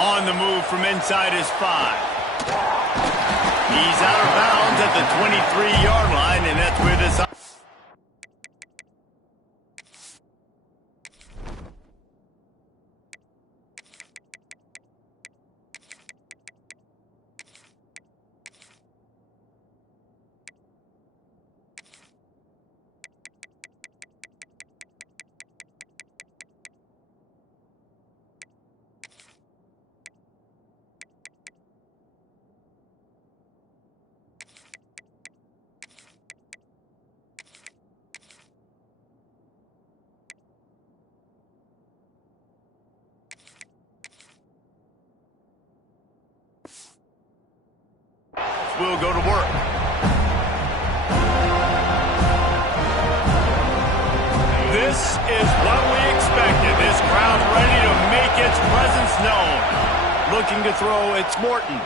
On the move from inside his 5. He's out of bounds at the 23-yard line, and that's where this... will go to work. This is what we expected. This crowd ready to make its presence known. Looking to throw, it's Morton.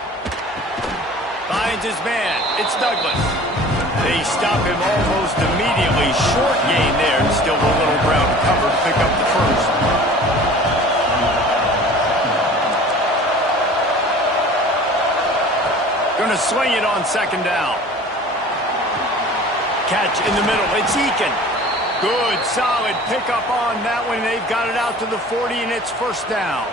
Finds his man, it's Douglas. They stop him almost immediately. Short gain there, and still a little ground to cover to pick up the first. Going to swing it on second down. Catch in the middle. It's Eakin. Good, solid pickup on that one. They've got it out to the 40, and it's first down.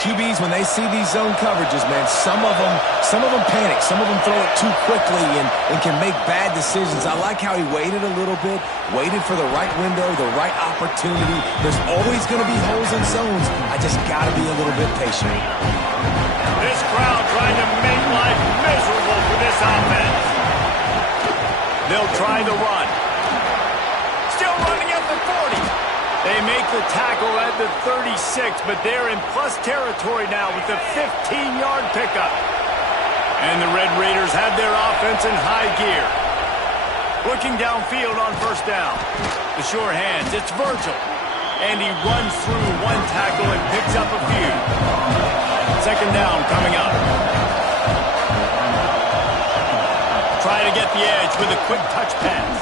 QBs, when they see these zone coverages, man, some of them panic. Some of them throw it too quickly and can make bad decisions. I like how he waited a little bit, waited for the right window, the right opportunity. There's always going to be holes in zones. I just got to be a little bit patient. This crowd trying to make life miserable for this offense. They'll try the run. Still running at the 40. They make the tackle at the 36, but they're in plus territory now with the 15-yard pickup. And the Red Raiders have their offense in high gear. Looking downfield on first down. The sure hands, it's Virgil. And he runs through one tackle and picks up a few. Second down coming up. Try to get the edge with a quick touch pass.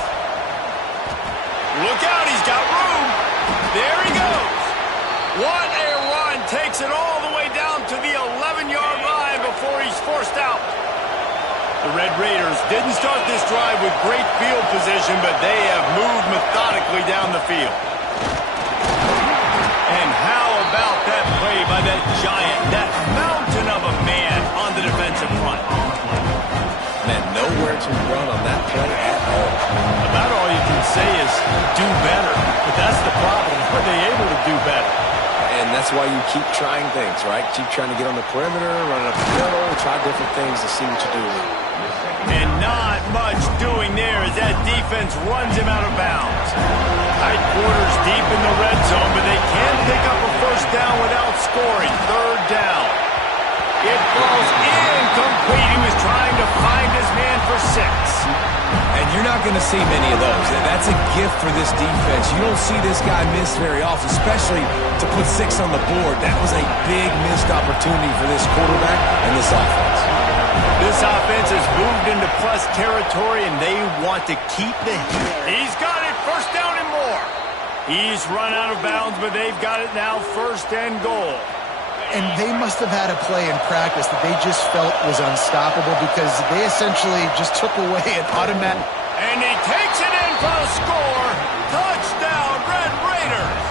Look out, he's got room. There he goes. What a run. Takes it all the way down to the 11-yard line before he's forced out. The Red Raiders didn't start this drive with great field position, but they have moved methodically down the field. And how about that play by that giant, that mountain of a man on the defensive front? Man, nowhere to run on that play at all. About all you can say is do better. But that's the problem. Are they able to do better? And that's why you keep trying things, right? Keep trying to get on the perimeter, run up the middle, try different things to see what you do. And not much doing there as that defense runs him out of bounds. Tight quarters deep in the red zone, but they can pick up a first down without scoring. Third down. It falls incomplete. He was trying to find his man for 6. And you're not going to see many of those. And that's a gift for this defense. You don't see this guy miss very often, especially to put 6 on the board. That was a big missed opportunity for this quarterback and this offense. This offense has moved into plus territory, and they want to keep the heat. He's got it. First down and more. He's run out of bounds, but they've got it now first and goal. And they must have had a play in practice that they just felt was unstoppable because they essentially just took away an automatic. And he takes it in for a score. Touchdown, Red Raiders.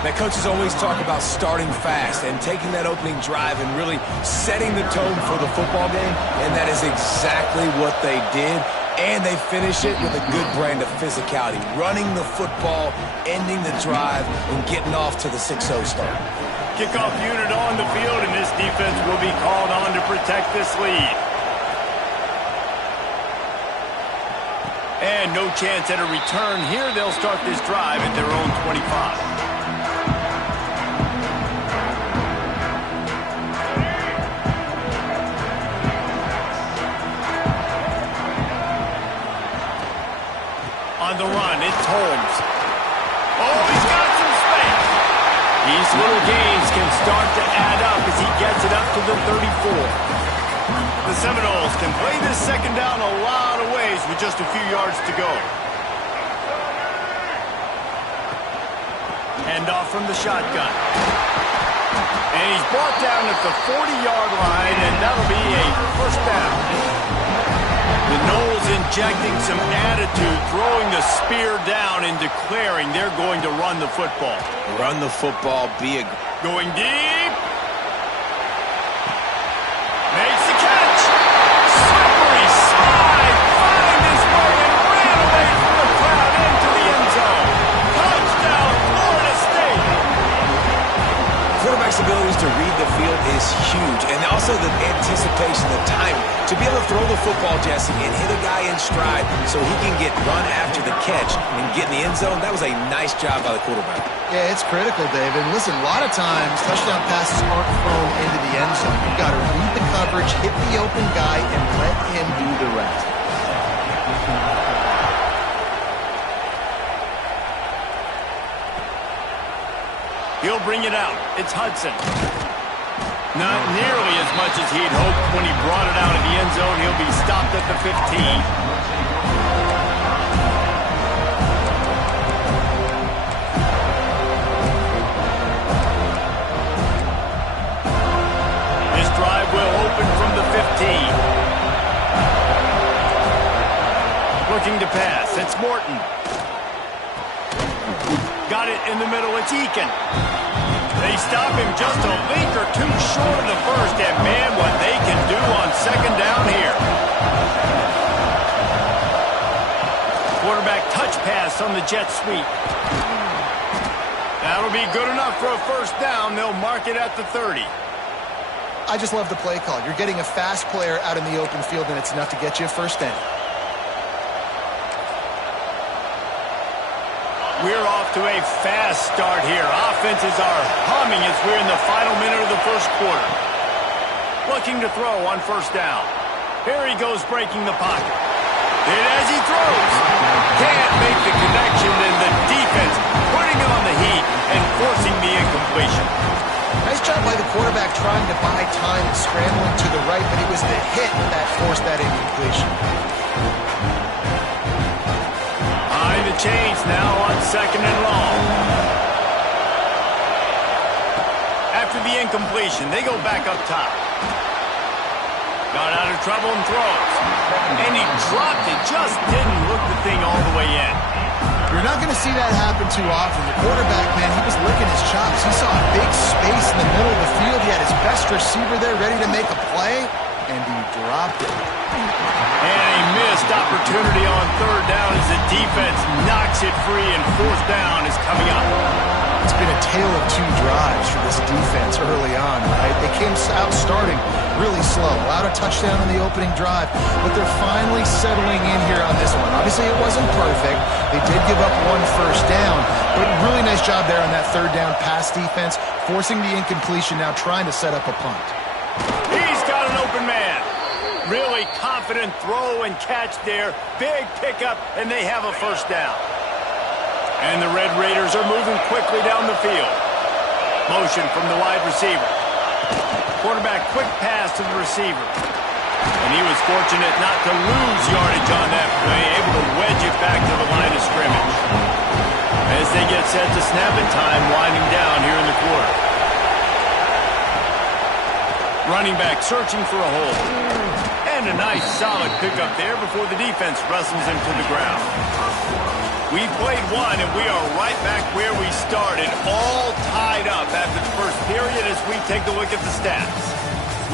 Now, coaches always talk about starting fast and taking that opening drive and really setting the tone for the football game, and that is exactly what they did. And they finish it with a good brand of physicality, running the football, ending the drive, and getting off to the 6-0 start. Kickoff unit on the field, and this defense will be called on to protect this lead. And no chance at a return here. They'll start this drive at their own 25. On the run, it's Holmes. Oh, he's got some space. These little gains can start to add up as he gets it up to the 34. The Seminoles can play this second down a lot of ways with just a few yards to go. Hand off from the shotgun. And he's brought down at the 40-yard line, and that'll be a first down. The Noles injecting some attitude, throwing the spear down and declaring they're going to run the football. Run the football, be a... Going deep. Makes the catch. Slippery slide. Found his way and ran away from the crowd into the end zone. Touchdown, Florida State. Quarterback's abilities to read the field is huge, and also the anticipation, the timing. To be able to throw the football, Jesse, and hit a guy in stride so he can get run after the catch and get in the end zone, that was a nice job by the quarterback. Yeah, it's critical, David. Listen, a lot of times touchdown passes aren't thrown into the end zone. You've got to read the coverage, hit the open guy, and let him do the rest. He'll bring it out. It's Hudson. Not nearly as much as he'd hoped when he brought it out of the end zone. He'll be stopped at the 15. Will open from the 15. Looking to pass. It's Morton. Got it in the middle. It's Eakin. They stop him just a link or two short of the first. And, man, what they can do on second down here. Quarterback touch pass on the jet sweep. That'll be good enough for a first down. They'll mark it at the 30. I just love the play call. You're getting a fast player out in the open field, and it's enough to get you a first down. We're off to a fast start here. Offenses are humming as we're in the final minute of the first quarter. Looking to throw on first down. Here he goes breaking the pocket. And as he throws, can't make the connection, and the defense putting on the heat and forcing the incompletion. Nice job by the quarterback trying to buy time and scrambling to the right, but it was the hit that forced that incompletion. Behind the chains now on second and long. After the incompletion, they go back up top. Got out of trouble and throws. And he dropped it, just didn't look the thing all the way in. You're not going to see that happen too often. The quarterback, man, he was licking his chops. He saw a big space in the middle of the field. He had his best receiver there ready to make a play, and he dropped it. And a missed opportunity on third down as the defense knocks it free, and fourth down is coming up. It's been a tale of two drives for this defense early on, right? They came out starting really slow. Allowed a touchdown on the opening drive, but they're finally settling in here on this one. Obviously, it wasn't perfect. They did give up one first down, but really nice job there on that third down pass defense, forcing the incompletion, now trying to set up a punt. He's got an open man. Really confident throw and catch there. Big pickup, and they have a first down. And the Red Raiders are moving quickly down the field. Motion from the wide receiver. Quarterback quick pass to the receiver. And he was fortunate not to lose yardage on that play, able to wedge it back to the line of scrimmage. As they get set to snap it, time winding down here in the quarter. Running back searching for a hole. And a nice solid pickup there before the defense wrestles him to the ground. We played one, and we are right back where we started, all tied up after the first period as we take a look at the stats.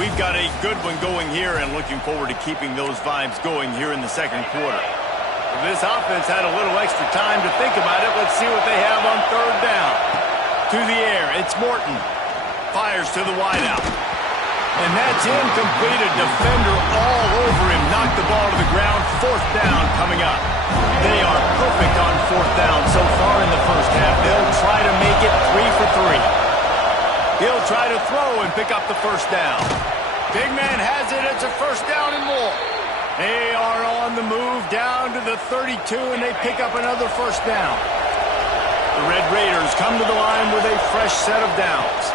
We've got a good one going here and looking forward to keeping those vibes going here in the second quarter. If this offense had a little extra time to think about it, let's see what they have on third down. To the air, it's Morton. Fires to the wideout. And that's incomplete. A defender all over him. Knocked the ball to the ground. Fourth down coming up. They are perfect on fourth down so far in the first half. They'll try to make it 3 for 3. He'll try to throw and pick up the first down. Big man has it. It's a first down and more. They are on the move down to the 32, and they pick up another first down. The Red Raiders come to the line with a fresh set of downs.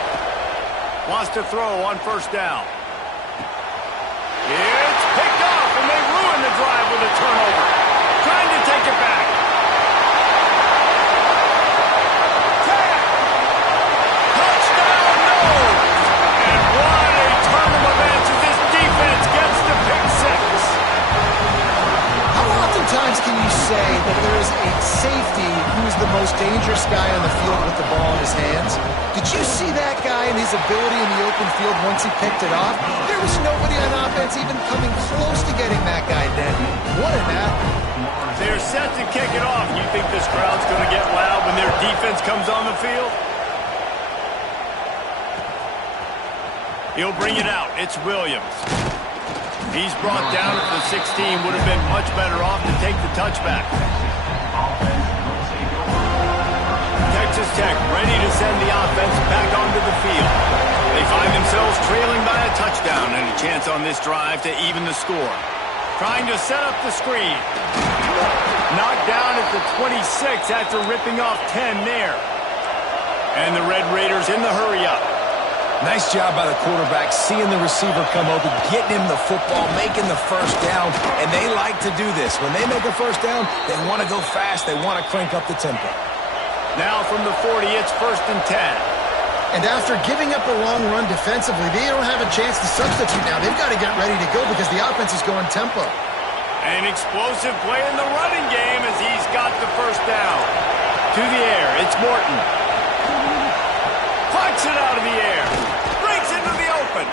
Wants to throw on first down. It's picked off, and they ruin the drive with a turnover. Trying to take it back. Touchdown, no! can you say that there is a safety who is the most dangerous guy on the field with the ball in his hands? Did you see that guy and his ability in the open field once he picked it off? There was nobody on offense even coming close to getting that guy down. What an athlete. They're set to kick it off. You think this crowd's going to get loud when their defense comes on the field? He'll bring it out. It's Williams. He's brought down at the 16. Would have been much better off to take the touchback. Yexas Tech ready to send the offense back onto the field. They find themselves trailing by a touchdown and a chance on this drive to even the score. Trying to set up the screen. Knocked down at the 26 after ripping off 10 there. And the Red Raiders in the hurry-up. Nice job by the quarterback, seeing the receiver come open, getting him the football, making the first down, and they like to do this. When they make a first down, they want to go fast, they want to crank up the tempo. Now from the 40, it's 1st and 10. And after giving up a long run defensively, they don't have a chance to substitute now. They've got to get ready to go because the offense is going tempo. An explosive play in the running game as he's got the first down. To the air, it's Morton. Plucks it out of the air. Breaks into the open.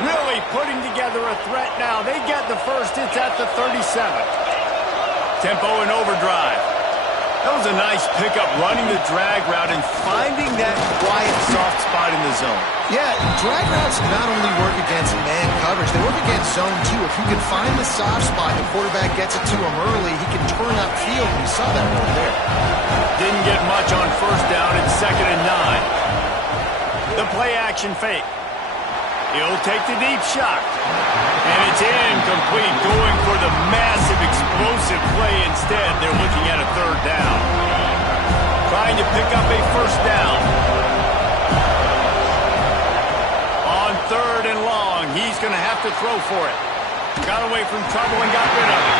Really putting together a threat now. They get the first. It's at the 37. Tempo and overdrive. That was a nice pickup, running the drag route and finding that quiet, soft spot in the zone. Yeah, drag routes not only work against man coverage, they work against zone too. If you can find the soft spot and the quarterback gets it to him early, he can turn upfield, and you saw that right there. Didn't get much on first down. It's 2nd and 9. The play action fake. He'll take the deep shot. And it's incomplete, going for the massive explosive play instead. They're looking at a 3rd down. Trying to pick up a first down. On 3rd and long, he's going to have to throw for it. Got away from trouble and got rid of it.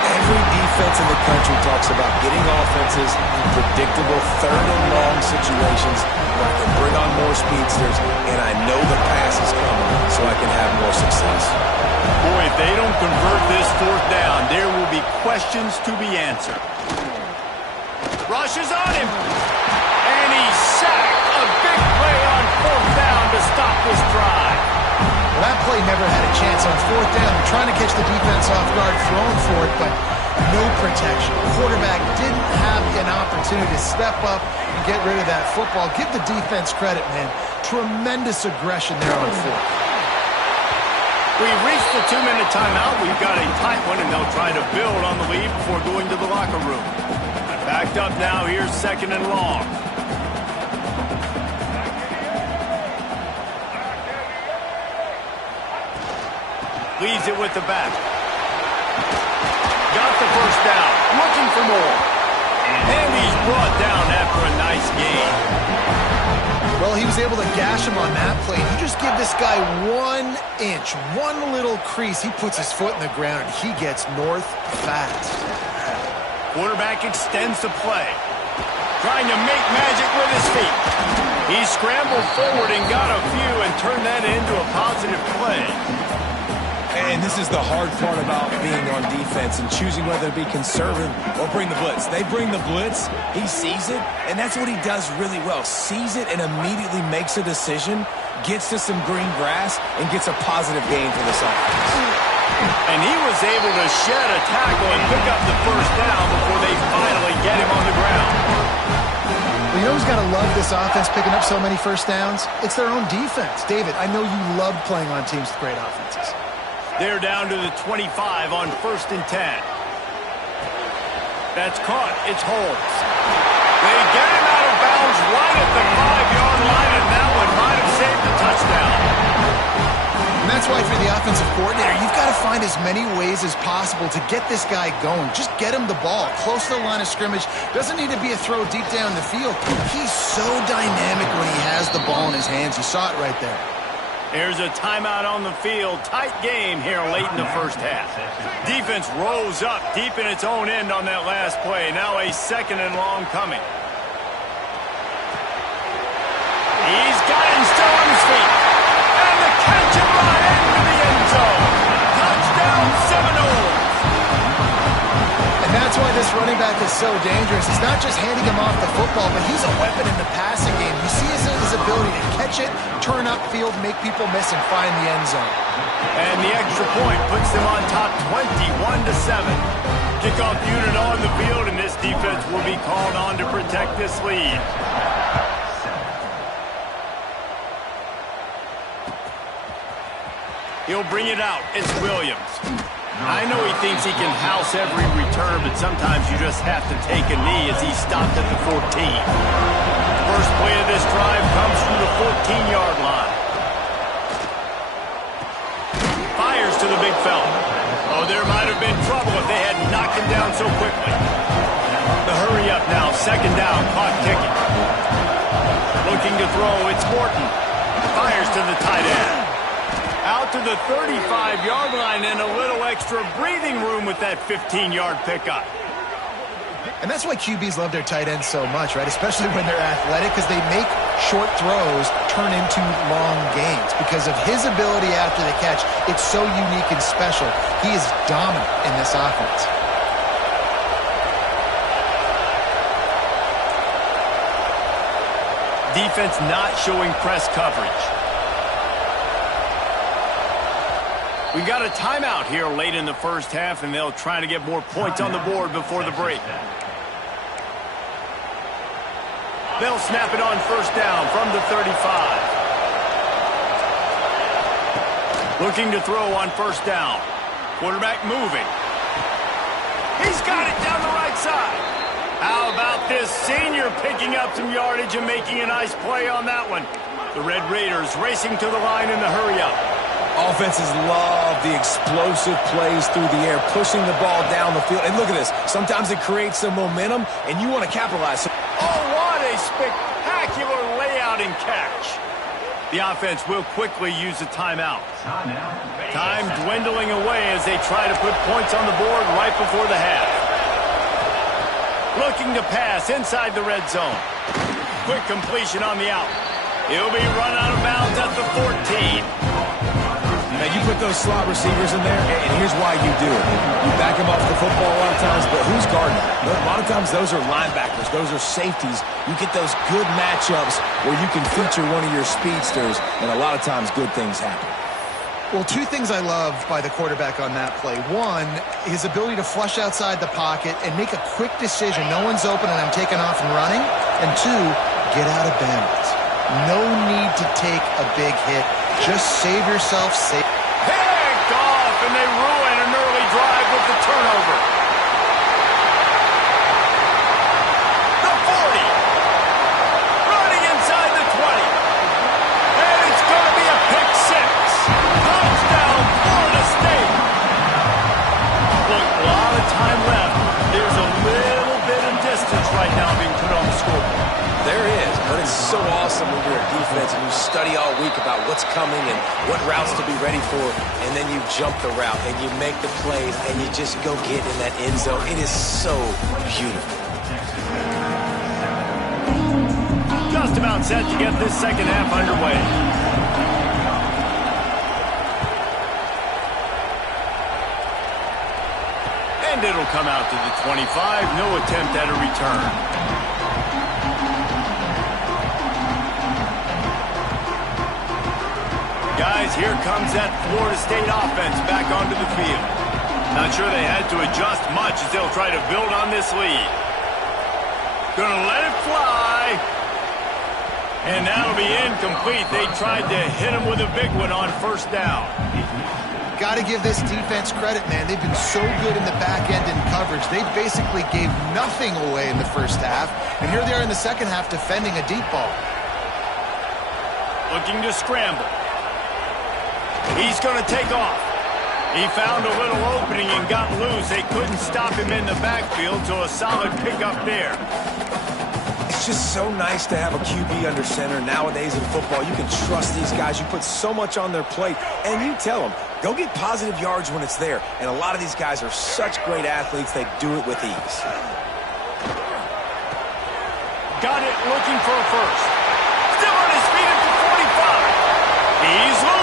Every defense in the country talks about getting offenses in predictable 3rd and long situations where I can bring on more speedsters and I know the pass is coming so I can have more success. Boy, if they don't convert this 4th down, there will be questions to be answered. Rushes on him. And he's sacked. A big play on 4th down to stop this drive. Well, that play never had a chance on 4th down. They're trying to catch the defense off guard, throwing for it, but no protection. The quarterback didn't have an opportunity to step up and get rid of that football. Give the defense credit, man. Tremendous aggression there on 4th. We've reached the 2-minute timeout. We've got a tight one, and they'll try to build on the lead before going to the locker room. Backed up now. Here's 2nd and long. Leaves it with the back. Got the first down. Looking for more. And he's brought down after a nice gain. Well, he was able to gash him on that play. You just give this guy 1 inch, one little crease, he puts his foot in the ground, and he gets north fast. Quarterback extends the play. Trying to make magic with his feet. He scrambled forward and got a few and turned that into a positive play. And this is the hard part about being on defense and choosing whether to be conservative or bring the blitz. They bring the blitz, he sees it, and that's what he does really well. Sees it and immediately makes a decision, gets to some green grass, and gets a positive gain for this offense. And he was able to shed a tackle and pick up the first down before they finally get him on the ground. Well, you know who's got to love this offense picking up so many first downs? It's their own defense. David, I know you love playing on teams with great offenses. They're down to the 25 on 1st and 10. That's caught. It's Holmes. They get him out of bounds right at the 5-yard line, and that one might have saved the touchdown. And that's why for the offensive coordinator, you've got to find as many ways as possible to get this guy going. Just get him the ball close to the line of scrimmage. Doesn't need to be a throw deep down the field. He's so dynamic when he has the ball in his hands. You saw it right there. Here's a timeout on the field. Tight game here late in the first half. Defense rose up deep in its own end on that last play. Now a 2nd and long coming. He's got him still on his feet. And the catch and run into the end zone. Touchdown, Seminoles. And this running back is so dangerous. It's not just handing him off the football, but he's a weapon in the passing game. You see his ability to catch it, turn upfield, make people miss, and find the end zone. And the extra point puts them on top 21-7. Kickoff unit on the field, and this defense will be called on to protect this lead. He'll bring it out. It's Williams. I know he thinks he can house every return, but sometimes you just have to take a knee as he stopped at the 14. First play of this drive comes from the 14-yard line. Fires to the big fella. Oh, there might have been trouble if they had knocked him down so quickly. The hurry up now, second down, clock ticking. Looking to throw, it's Morton. Fires to the tight end. Out to the 35-yard line and a little extra breathing room with that 15-yard pickup. And that's why QBs love their tight ends so much, right? Especially when they're athletic, because they make short throws turn into long gains. Because of his ability after the catch, it's so unique and special. He is dominant in this offense. Defense not showing press coverage. We got a timeout here late in the first half, and they'll try to get more points on the board before the break. They'll snap it on first down from the 35. Looking to throw on first down. Quarterback moving. He's got it down the right side. How about this senior picking up some yardage and making a nice play on that one? The Red Raiders racing to the line in the hurry-up. Offenses love the explosive plays through the air, pushing the ball down the field. And look at this. Sometimes it creates some momentum, and you want to capitalize. Oh, what a spectacular layout and catch. The offense will quickly use a timeout. Time dwindling away as they try to put points on the board right before the half. Looking to pass inside the red zone. Quick completion on the out. He'll be run out of bounds at the 14. Now, you put those slot receivers in there, and here's why you do it. You back them off the football a lot of times, but who's guarding them? A lot of times, those are linebackers. Those are safeties. You get those good matchups where you can feature one of your speedsters, and a lot of times, good things happen. Well, two things I love by the quarterback on that play. One, his ability to flush outside the pocket and make a quick decision. No one's open, and I'm taking off and running. And two, get out of bounds. No need to take a big hit. Just save yourself. Picked off, and they ruin an early drive with the turnover. The 40. Running inside the 20. And it's going to be a pick six. Touchdown, Florida State. Look, a lot of time left. There's a little bit of distance right now being put on the scoreboard. There is, but it's so awesome when you're a defense and you study all week about what's coming and what routes to be ready for, and then you jump the route and you make the plays and you just go get in that end zone. It is so beautiful. Just about set to get this second half underway. And it'll come out to the 25. No attempt at a return. Guys, here comes that Florida State offense back onto the field. Not sure they had to adjust much as they'll try to build on this lead. Gonna let it fly. And that'll be incomplete. They tried to hit him with a big one on first down. Got to give this defense credit, man. They've been so good in the back end in coverage. They basically gave nothing away in the first half. And here they are in the second half defending a deep ball. Looking to scramble. He's going to take off. He found a little opening and got loose. They couldn't stop him in the backfield, so a solid pickup there. It's just so nice to have a QB under center nowadays in football. You can trust these guys. You put so much on their plate, and you tell them, go get positive yards when it's there. And a lot of these guys are such great athletes, they do it with ease. Got it, looking for a first. Still on his feet at the 45. He's looking.